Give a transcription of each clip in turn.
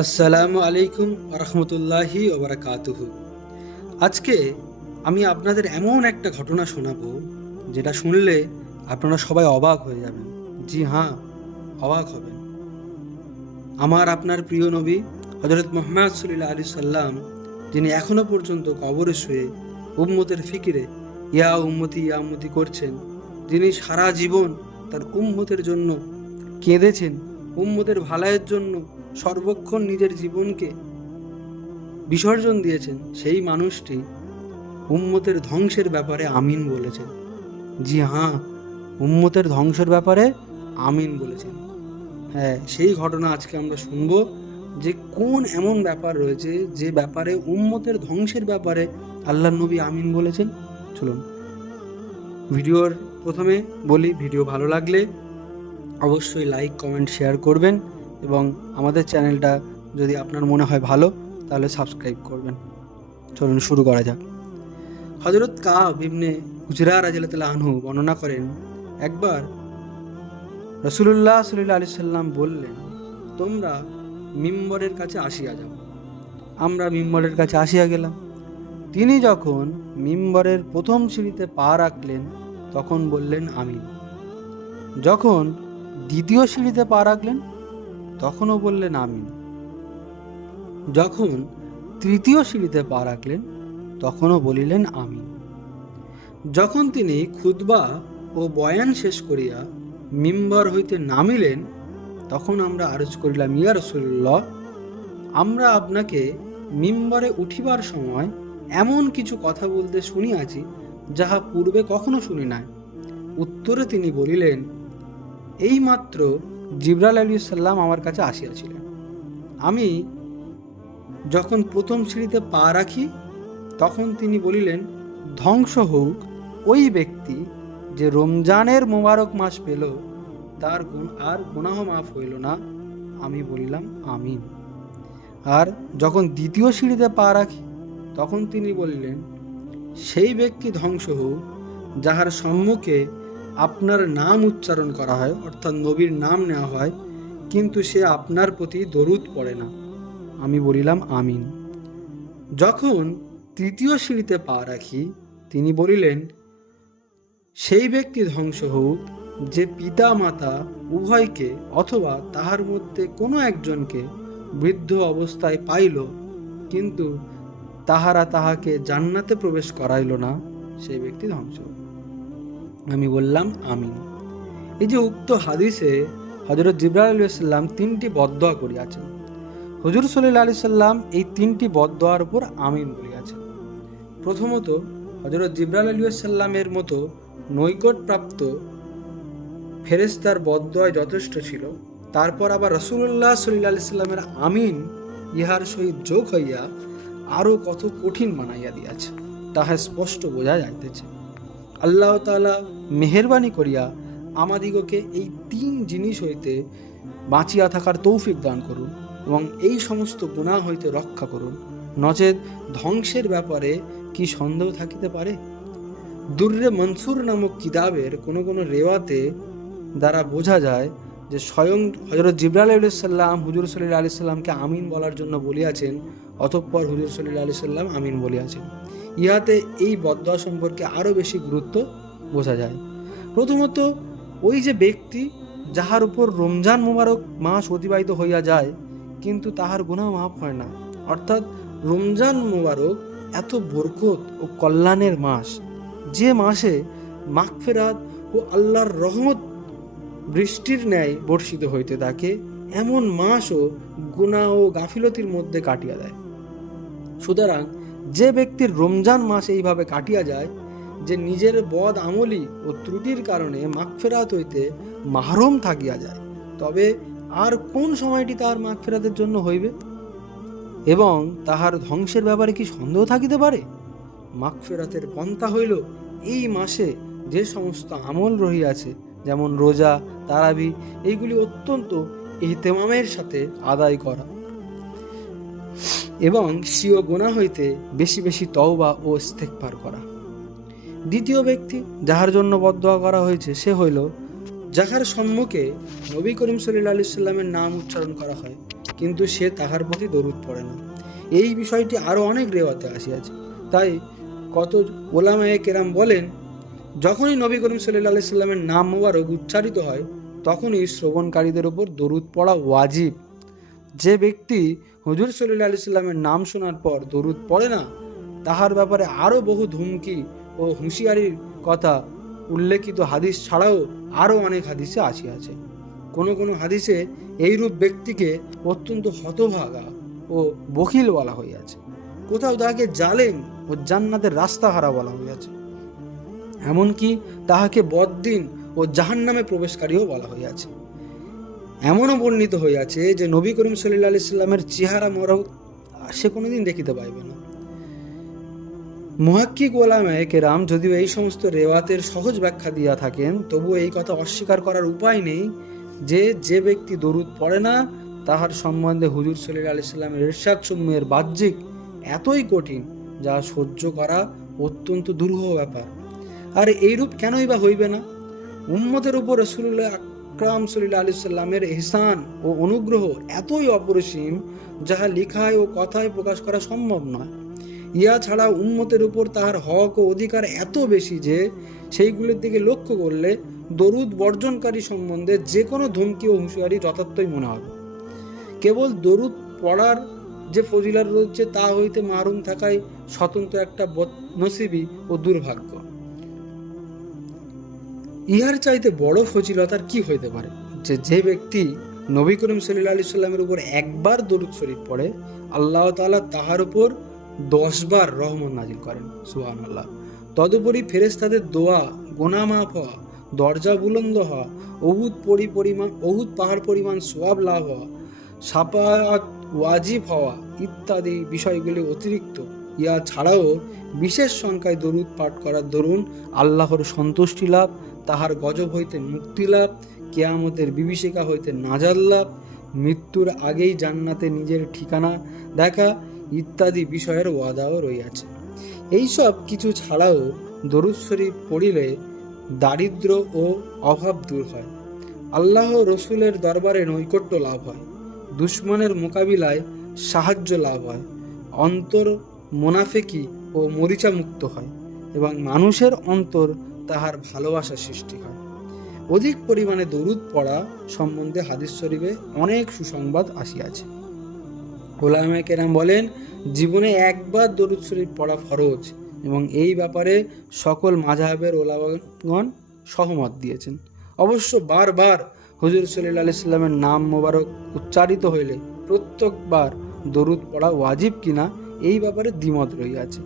আসসালামু আলাইকুম রহমতুল্লাহি ওবরাকাতুহু। আজকে আমি আপনাদের এমন একটা ঘটনা শোনাবো যেটা শুনলে আপনারা সবাই অবাক হয়ে যাবেন। জি হ্যাঁ, অবাক হবেন। আমার আপনার প্রিয় নবী হযরত মুহাম্মদ সাল্লাল্লাহু আলাইহি সাল্লাম, যিনি এখনো পর্যন্ত কবরে শুয়ে উম্মতের ফিকিরে ইয়া উম্মতি করছেন, যিনি সারা জীবন তার উম্মতের জন্য কেঁদেছেন, উম্মতের ভালাইয়ের জন্য সর্বক্ষণ নিজের জীবনকে বিসর্জন দিয়েছেন, সেই মানুষটি উম্মতের ধ্বংসের ব্যাপারে আমিন বলেছেন। জি হ্যাঁ, উম্মতের ধ্বংসের ব্যাপারে আমিন বলেছেন। হ্যাঁ, সেই ঘটনা আজকে আমরা শুনব যে কোন এমন ব্যাপার রয়েছে যে ব্যাপারে উম্মতের ধ্বংসের ব্যাপারে আল্লাহর নবী আমিন বলেছেন। চলুন, ভিডিওর প্রথমে বলি, ভিডিও ভালো লাগলে অবশ্যই লাইক কমেন্ট শেয়ার করবেন এবং আমাদের চ্যানেলটা যদি আপনার মনে হয় ভালো তাহলে সাবস্ক্রাইব করবেন। চলুন শুরু করা যাক। হযরত কাব ইবনে হুজরা রাদিয়াল্লাহু আনহু বর্ণনা করেন, একবার রাসূলুল্লাহ সাল্লাল্লাহু আলাইহি সাল্লাম বললেন, তোমরা মিম্বরের কাছে আসিয়া যাও। আমরা মিম্বরের কাছে আসিয়া গেলাম। তিনি যখন মিম্বরের প্রথম সিঁড়িতে পা রাখলেন তখন বললেন আমিন। যখন দ্বিতীয় সিঁড়িতে পা রাখলেন তখনও বললেন আমিন। যখন তৃতীয় সিঁড়িতে পা রাখলেন তখনও বলিলেন আমিন। যখন তিনি খুতবা ও বয়ান শেষ করিয়া মিম্বর হইতে নামিলেন তখন আমরা আরজ করিলাম, ইয়া রাসূলুল্লাহ, আমরা আপনাকে মিম্বরে উঠিবার সময় এমন কিছু কথা বলতে শুনিয়াছি যাহা পূর্বে কখনো শুনি নাই। উত্তরে তিনি বলিলেন, এইমাত্র জিবরাইল আলাইহিস সালাম আমার কাছে আসিয়াছিলেন। আমি যখন প্রথম সিঁড়িতে পা রাখি তখন তিনি বলিলেন, ধ্বংস হোক ওই ব্যক্তি যে রমজানের মোবারক মাস পেল, তার আর গুনাহ মাফ হইল না। আমি বলিলাম আমিন। আর যখন দ্বিতীয় সিঁড়িতে পা রাখি তখন তিনি বললেন, সেই ব্যক্তি ধ্বংস হোক যাহার সম্মুখে আপনার নাম উচ্চারণ করা হয়, অর্থাৎ নবীর নাম নেওয়া হয়, কিন্তু সে আপনার প্রতি দরুদ পড়ে না। আমি বলিলাম আমিন। যখন তৃতীয় সিঁড়িতে পা রাখি তিনি বলিলেন, সেই ব্যক্তি ধ্বংস হোক যে পিতা মাতা উভয়কে অথবা তাহার মধ্যে কোনো একজনকে বৃদ্ধ অবস্থায় পাইল কিন্তু তাহারা তাহাকে জান্নাতে প্রবেশ করাইল না, সেই ব্যক্তি ধ্বংস হোক। আমি বললাম আমিন। এই যে উক্ত হাদিসে হযরত জিবরাইল আলাইহিস সালাম তিনটি বদদোয়া করিয়াছেন। হুজুর সাল্লাল্লাহু আলাইহি সাল্লাম এই তিনটি বদদোয়ার উপর আমিন বলিয়াছেন। প্রথমত, হযরত জিবরাইল আলাইহিস সালামের মতো নৈকটপ্রাপ্ত ফেরেশতার বদদোয়ায় যথেষ্ট ছিল। তারপর আবার রাসূলুল্লাহ সাল্লাল্লাহু আলাইহি সাল্লামের আমিন ইহার সহিত যোগ হইয়া আরও কত কঠিন বানাইয়া দিয়াছে তাহা স্পষ্ট বোঝা যাইতেছে। আল্লাহ তাআলা মেহেরবানি করিয়া আমাদিগকে এই তিন জিনিস হইতে বাঁচিয়া থাকার তৌফিক দান করুন এবং এই সমস্ত গুনাহ হইতে রক্ষা করুন, নচেত ধ্বংসের ব্যাপারে কি সন্দেহ থাকিতে পারে? দুর্রে মনসুর নামক কিতাবের কোনো কোনো রেওয়াতে দ্বারা বোঝা যায় যে স্বয়ং হযরত জিবরাইল আলাইহিস সালাম হুজুর সাল্লাল্লাহু আলাইহি সাল্লামকে আমিন বলার জন্য বলিয়াছেন, অতঃপর হুজুর সাল্লাল্লাহু আলাইহি সাল্লাম আমিন বলিয়াছেন। ইহাতে এই বদদোয়া সম্পর্কে আরও বেশি গুরুত্ব বোঝা যায়। প্রথমত, ওই যে ব্যক্তি যাহার উপর রমজান মোবারক মাস অতিবাহিত হইয়া যায় কিন্তু তাহার গুনাহ মাফ হয় না, অর্থাৎ রমজান মোবারক এত বরকত ও কল্যাণের মাস, যে মাসে মাগফিরাত ও আল্লাহর রহমত বৃষ্টির ন্যায় বর্ষিত হইতে থাকে, এমন মাসও গুনাহ ও গাফিলতির মধ্যে কাটিয়া দেয়। সুতরাং যে ব্যক্তির রমজান মাস এইভাবে কাটিয়া যায় যে নিজের বদ আমলি ও ত্রুটির কারণে মাগফিরাত হইতে মাহরুম থাকিয়া যায়, তবে আর কোন সময়টি তাহার মাগফিরাতের জন্য হইবে এবং তাহার ধ্বংসের ব্যাপারে কি সন্দেহ থাকিতে পারে? মাগফিরাতের পন্থা হইল এই মাসে যে সমস্ত আমল রহিয়াছে, যেমন রোজা, তারাবি, এইগুলি অত্যন্ত ইহতেমামের সাথে আদায় করা এবং স্বীয় গুনাহ হইতে বেশি বেশি তওবা ও ইস্তেগফার করা। দ্বিতীয় ব্যক্তি যাহার জন্য বদদোয়া করা হয়েছে সে হইল যাহার সম্মুখে নবী করিম সাল্লাল্লাহু আলাইহি সাল্লামের নাম উচ্চারণ করা হয় কিন্তু সে তাহার প্রতি দরুদ পড়ে না। এই বিষয়টি আরও অনেক রেওয়াতে আসিয়াছে। তাই কত ওলামায়ে কেরাম বলেন, যখনই নবী করিম সাল্লাল্লাহু আলাইহি সাল্লামের নাম মোবারক উচ্চারিত হয় তখনই শ্রবণকারীদের ওপর দরুদ পড়া ওয়াজিব। যে ব্যক্তি হুজুর সাল্লাল্লাহু আলাইহি সাল্লামের নাম শোনার পর দরুদ পড়ে না, তাহার ব্যাপারে আরও বহু ধুমকি ও হুঁশিয়ারির কথা উল্লেখিত হাদিস ছাড়াও আরও অনেক হাদিসে আসিয়াছে। কোনো কোনো হাদিসে এইরূপ ব্যক্তিকে অত্যন্ত হতভাগা ও বখিল বলা হইয়াছে। কোথাও তাহাকে জালেম ও জান্নাতের রাস্তাহারা বলা হইয়াছে। এমনকি তাহাকে বদ্দিন ও জাহান্নামে প্রবেশকারীও বলা হইয়াছে। এমনও বর্ণিত হইয়াছে যে নবী করিম সাল্লাল্লাহু আলাইহি সাল্লামের চেহারা মোবারক সে কোনোদিন দেখিতে পাইবে না। মুহাক্কিক ওলামায়ে কেরাম যদিও এই সমস্ত রেওয়াতের সহজ ব্যাখ্যা দিয়া থাকেন, তবুও এই কথা অস্বীকার করার উপায় নেই যে যে ব্যক্তি দরুদ পড়ে না তাহার সম্বন্ধে হুজুর সাল্লাল্লাহু আলাইহি সাল্লামের ইরশাদ সমূহের বাহ্যিক এতই কঠিন যা সহ্য করা অত্যন্ত দুরূহ ব্যাপার। আর এইরূপ কেনই বা হইবে না? উম্মতের উপর রাসূলুল্লাহ আকরাম সাল্লাল্লাহু আলাইহি সাল্লামের ইহসান ও অনুগ্রহ এতই অপরিসীম যাহা লিখায় ও কথায় প্রকাশ করা সম্ভব নয়। ইয়া ছাড়া উম্মতের উপর তাহার হক ও অধিকার এত বেশি যে সেইগুলির দিকে লক্ষ্য করলে দরুদ বর্জনকারী সম্বন্ধে যে কোনো ধমকি ও হুঁশিয়ারি যথার্থই মনে হবে। কেবল দরুদ পড়ার যে ফজিলত রয়েছে তা হইতে মাহরুম থাকাই স্বতন্ত্র একটা বদনসিবি ও দুর্ভাগ্য। ইহার চাইতে বড় ফজিলত আর কি হইতে পারে যে ব্যক্তি নবী করিম সাল্লাল্লাহু আলাইহি সাল্লামের উপর একবার দরুদ শরীফ পড়ে, আল্লাহ তাআলা তাহার উপর 10 বার রহমত নাজিল করেন। সুবহানাল্লাহ। তদুপরি ফেরেশতাদের দোয়া, গুনাহ মাফ হওয়া, দরজা বুলন্দ হওয়া, অহুদ পাহাড় পরিমাণ সওয়াব লাভ হওয়া, শাফাআত ওয়াজিব হওয়া ইত্যাদি বিষয়গুলি অতিরিক্ত ইয়া ছাড়াও বিশেষ সংখ্যায় দরুদ পাঠ করার দরুন আল্লাহর সন্তুষ্টি লাভ, তাহার গজব হইতে মুক্তি লাভ, কিয়ামতের বিভীষিকা হইতে নাজাত লাভ, মৃত্যুর আগেই জান্নাতে নিজের ঠিকানা দেখা ইত্যাদি বিষয়ের ওয়াদাও রইয়াছে। এইসব কিছু ছাড়াও দরুদ শরীফ পড়িলে দারিদ্র ও অভাব দূর হয়, আল্লাহ রসুলের দরবারে নৈকট্য লাভ হয়, দুশ্মনের মোকাবিলায় সাহায্য লাভ হয়, অন্তর মোনাফেকি ও মরিচা মুক্ত হয় এবং মানুষের অন্তর তাহার ভালোবাসা সৃষ্টি হয়। অধিক পরিমাণে দরুদ পড়া সম্বন্ধে হাদিস শরীফে অনেক সুসংবাদ আসিয়াছে। ওলামায়ে কেরাম বলেন, জীবনে একবার দরুদ শরীফ পড়া ফরজ এবং এই ব্যাপারে সকল মাযহাবের ওলামাগণ সহমত দিয়েছেন। অবশ্য বারবার হুজুর সাল্লাল্লাহু আলাইহি সাল্লামের নাম মোবারক উচ্চারিত হইলে প্রত্যেকবার দরুদ পড়া ওয়াজিব কিনা এই ব্যাপারে দ্বিমত রইয়াছে।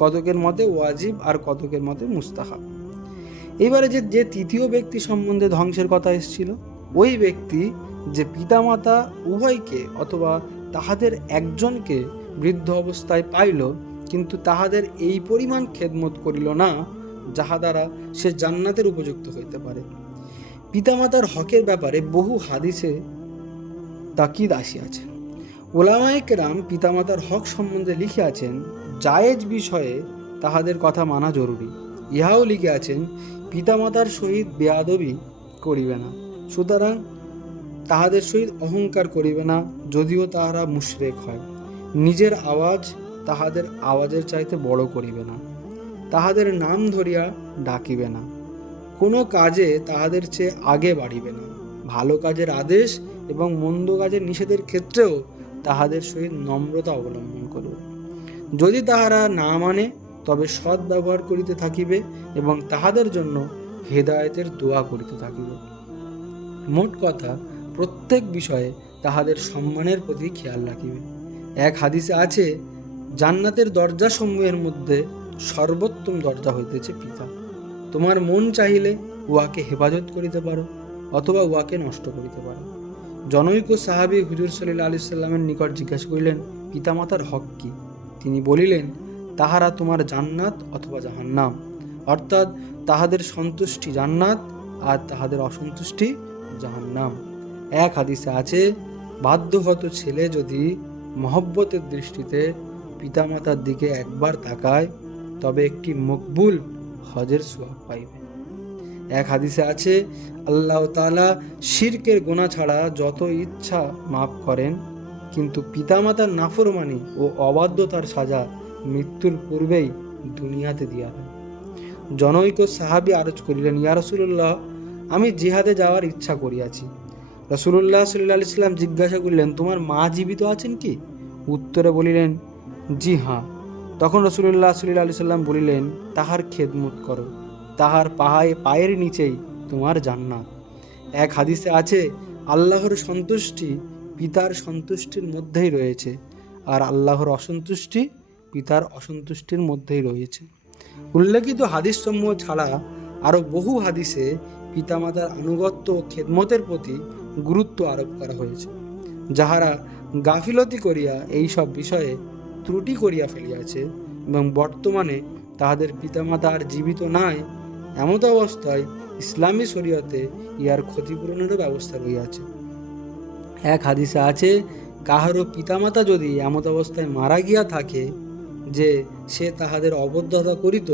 কতকের মতে ওয়াজিব আর কতকের মতে মুস্তাহাব। এবারে যে তৃতীয় ব্যক্তি সম্বন্ধে ধ্বংসের কথা এসেছিল, ওই ব্যক্তি যে পিতামাতা উভয়কে অথবা তাহাদের একজনকে বৃদ্ধ অবস্থায় পাইল কিন্তু তাহাদের এই পরিমাণ খেদমত করিল না যাহা দ্বারা সে জান্নাতের উপযুক্ত হইতে পারে। পিতামাতার হকের ব্যাপারে বহু হাদিসে তাকিদ আসিয়াছে। ওলামায়ে কেরাম পিতামাতার হক সম্বন্ধে লিখিয়াছেন, জায়েজ বিষয়ে তাহাদের কথা মানা জরুরি। ইহাও লিখিয়াছেন, পিতামাতার সহিত বেয়াদবি করিবে না, সুতরাং তাহাদের সহিত অহংকার করিবে না, যদিও তাহারা মুশরিক হয়। নিজের আওয়াজ তাহাদের আওয়াজের চাইতে বড় করিবে না, তাহাদের নাম ধরিয়া ডাকিবে না, কোনো কাজে তাহাদের চেয়ে আগে বাড়িবে না, ভালো কাজের আদেশ এবং মন্দ কাজের নিষেধের ক্ষেত্রেও তাহাদের সহিত নম্রতা অবলম্বন করবে। যদি তাহারা না মানে তবে সৎ ব্যবহার করিতে থাকিবে এবং তাহাদের জন্য হেদায়েতের দোয়া করিতে থাকিবে। মোট কথা, প্রত্যেক বিষয়ে তাহাদের সম্মানের প্রতি খেয়াল রাখিবে। এক হাদিসে আছে, জান্নাতের দরজা সমূহের মধ্যে সর্বোত্তম দরজা হইতেছে পিতা। তোমার মন চাহিলে উহাকে হেফাজত করিতে পারো অথবা উহাকে নষ্ট করিতে পারো। জনৈক সাহাবী হুজুর সাল্লাল্লাহু আলাইহি সাল্লামের নিকট জিজ্ঞাসা করিলেন, পিতামাতার হক কি? তিনি বলিলেন, তাহারা তোমার জান্নাত অথবা জাহান্নাম, অর্থাৎ তাহাদের সন্তুষ্টি জান্নাত আর তাহাদের অসন্তুষ্টি জাহান্নাম। এক হাদিসে আছে, বাধ্যগত ছেলে যদি মহব্বতের দৃষ্টিতে পিতামাতার দিকে একবার তাকায় তবে একটি মকবুল হজের সওয়াব পাইবে। এক হাদিসে আছে, আল্লাহ তাআলা শিরকের গুনাহ ছাড়া যত ইচ্ছা মাফ করেন কিন্তু পিতামাতার নাফরমানি ও অবাধ্যতার সাজা মৃত্যুর পূর্বেই দুনিয়াতে দিয়া হয়। জনৈক সাহাবী আরজ করিলেন, ইয়া রাসূলুল্লাহ, আমি জিহাদে যাওয়ার ইচ্ছা করিয়াছি। রাসূলুল্লাহ সাল্লাল্লাহু আলাইহি সাল্লাম জিজ্ঞাসা করিলেন, তোমার মা জীবিত আছেন কি? উত্তরে বলিলেন, জি হ্যাঁ। তখন রাসূলুল্লাহ সাল্লাল্লাহু আলাইহি সাল্লাম বলিলেন, তাহার খেদমত করো, তাহার পায়ের নিচেই তোমার জান্নাত। এক হাদিসে আছে, আল্লাহর সন্তুষ্টি পিতার সন্তুষ্টির মধ্যেই রয়েছে, আর আল্লাহর অসন্তুষ্টি পিতার অসন্তুষ্টির মধ্যেই রয়েছে। উল্লেখিত হাদিস সমূহ ছাড়া আরও বহু হাদিসে পিতামাতার আনুগত্য ও খেদমতের প্রতি গুরুত্ব আরোপ করা হয়েছে। যাহারা গাফিলতি করিয়া এই সব বিষয়ে ত্রুটি করিয়া ফেলিয়াছে এবং বর্তমানে তাহাদের পিতামাতা আর জীবিত নাই, এমত অবস্থায় ইসলামী শরীয়তে ইহার ক্ষতিপূরণেরও ব্যবস্থা রইয়াছে। এক হাদিসে আছে, কাহারও পিতামাতা যদি এমত অবস্থায় মারা গিয়া থাকে যে সে তাহাদের অবদ্ধতা করিত,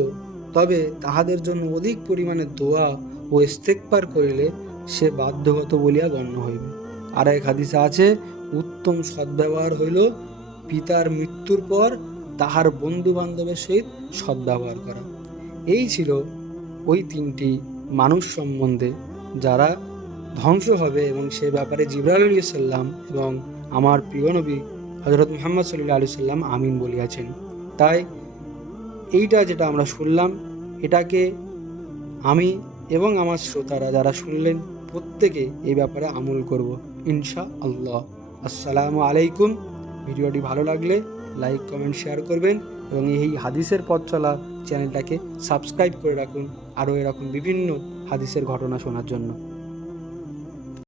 তবে তাহাদের জন্য অধিক পরিমাণে দোয়া ও ইস্তেগফার করিলে সে বাধ্যগত বলিয়া গণ্য হইবে। আর এক হাদিসে আছে, উত্তম সদ্ব্যবহার হইল পিতার মৃত্যুর পর তাহার বন্ধু বান্ধবের সহিত সদ্ব্যবহার করা। এই ছিল ওই তিনটি মানুষ সম্বন্ধে যারা ধ্বংস হবে, এবং সে ব্যাপারে জিবরাইল আলাইহিস সালাম এবং আমার প্রিয় নবী হযরত মুহাম্মদ সাল্লাল্লাহু আলাইহি সাল্লাম আমিন বলিয়াছেন। তাই এইটা যেটা আমরা শুনলাম, এটাকে আমি এবং আমার শ্রোতারা যারা শুনলেন প্রত্যেকে এই ব্যাপারে আমল করব ইনশাআল্লাহ। আসসালামু আলাইকুম। ভিডিওটি ভালো লাগলে লাইক, কমেন্ট, শেয়ার করবেন এবং এই হাদিসের পথ চলা চ্যানেলটাকে সাবস্ক্রাইব করে রাখুন আরও এরকম বিভিন্ন হাদিসের ঘটনা শোনার জন্য।